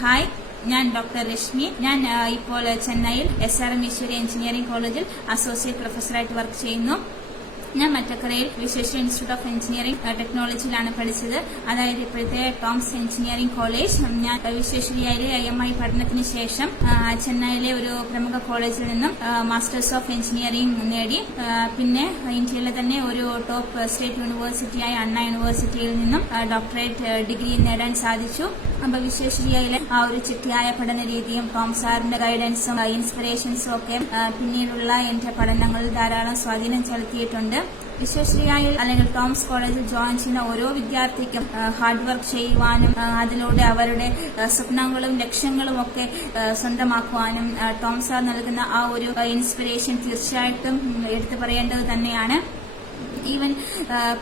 Hi, ഞാൻ doctor Rashmi. ഞാൻ ഇപ്പോൾ ചെന്നൈയിൽ SRM ഈശ്വരി എഞ്ചിനീയറിംഗ് കോളേജിൽ അസോസിയേറ്റ് പ്രൊഫസറായിട്ട് വർക്ക് ചെയ്യുന്നു. ഞാൻ മറ്റക്കരയിൽ വിശ്വേശ്വര ഇൻസ്റ്റിറ്റ്യൂട്ട് ഓഫ് എഞ്ചിനീയറിംഗ് ടെക്നോളജിയിലാണ് പഠിച്ചത്. അതായത് ഇപ്പോഴത്തെ ടോംസ് എഞ്ചിനീയറിംഗ് കോളേജ്. ഞാൻ വിശ്വേശ്വരയിലെ IMI പഠനത്തിന് ശേഷം ചെന്നൈയിലെ ഒരു പ്രമുഖ കോളേജിൽ നിന്നും മാസ്റ്റേഴ്സ് ഓഫ് എഞ്ചിനീയറിംഗ് നേടി. പിന്നെ ഇന്ത്യയിലെ തന്നെ ഒരു ടോപ്പ് സ്റ്റേറ്റ് യൂണിവേഴ്സിറ്റിയായ അണ്ണാ യൂണിവേഴ്സിറ്റിയിൽ നിന്നും ഡോക്ടറേറ്റ് ഡിഗ്രി നേടാൻ സാധിച്ചു. അപ്പൊ വിശ്വേശ്വരയിലെ ആ ഒരു ചിട്ടയായ പഠന രീതിയും ടോം സാറിന്റെ ഗൈഡൻസും ഇൻസ്പിറേഷൻസും ഒക്കെ പിന്നീടുള്ള എന്റെ പഠനങ്ങളിൽ ധാരാളം സ്വാധീനം ചെലുത്തിയിട്ടുണ്ട്. വിശ്വേശ്വരയിൽ അല്ലെങ്കിൽ ടോംസ് കോളേജിൽ ജോയിൻ ചെയ്യുന്ന ഓരോ വിദ്യാർത്ഥിക്കും ഹാർഡ് വർക്ക് ചെയ്യുവാനും അതിലൂടെ അവരുടെ സ്വപ്നങ്ങളും ലക്ഷ്യങ്ങളും ഒക്കെ സ്വന്തമാക്കുവാനും ടോം സാർ നൽകുന്ന ആ ഒരു ഇൻസ്പിറേഷൻ തീർച്ചയായിട്ടും എടുത്തു പറയേണ്ടത് തന്നെയാണ്. ഈവൻ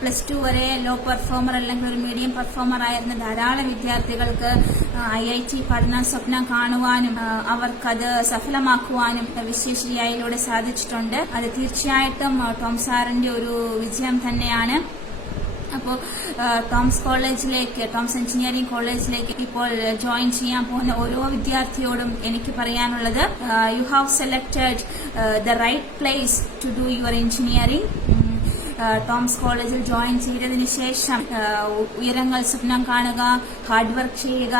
+2 വരെ ലോ പെർഫോമർ അല്ലെങ്കിൽ ഒരു മീഡിയം പെർഫോമർ ആയിരുന്ന ധാരാളം വിദ്യാർത്ഥികൾക്ക് IIT പഠന സ്വപ്നം കാണുവാനും അവർക്കത് സഫലമാക്കുവാനും വിശ്വേശ്വരയിലൂടെ സാധിച്ചിട്ടുണ്ട്. അത് തീർച്ചയായിട്ടും ടോം സാറിന്റെ ഒരു വിജയം തന്നെയാണ്. അപ്പോൾ ടോംസ് എഞ്ചിനീയറിംഗ് കോളേജിലേക്ക് ഇപ്പോൾ ജോയിൻ ചെയ്യാൻ പോകുന്ന ഓരോ വിദ്യാർത്ഥിയോടും എനിക്ക് പറയാനുള്ളത്, you have selected the right place to do your engineering. Toms കോളേജിൽ ജോയിൻ ചെയ്തതിന് ശേഷം ഉയരങ്ങൾ സ്വപ്നം കാണുക, ഹാർഡ് വർക്ക് ചെയ്യുക.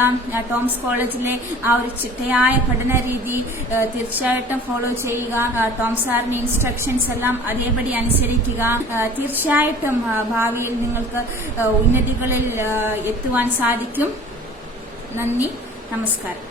ടോംസ് കോളേജിലെ ആ ഒരു ചിട്ടയായ പഠന രീതി തീർച്ചയായിട്ടും ഫോളോ ചെയ്യുക. ടോം സാറിന്റെ ഇൻസ്ട്രക്ഷൻസ് എല്ലാം അതേപടി അനുസരിക്കുക. തീർച്ചയായിട്ടും ഭാവിയിൽ നിങ്ങൾക്ക് ഉന്നതികളിൽ എത്തുവാൻ സാധിക്കും. നന്ദി, നമസ്കാരം.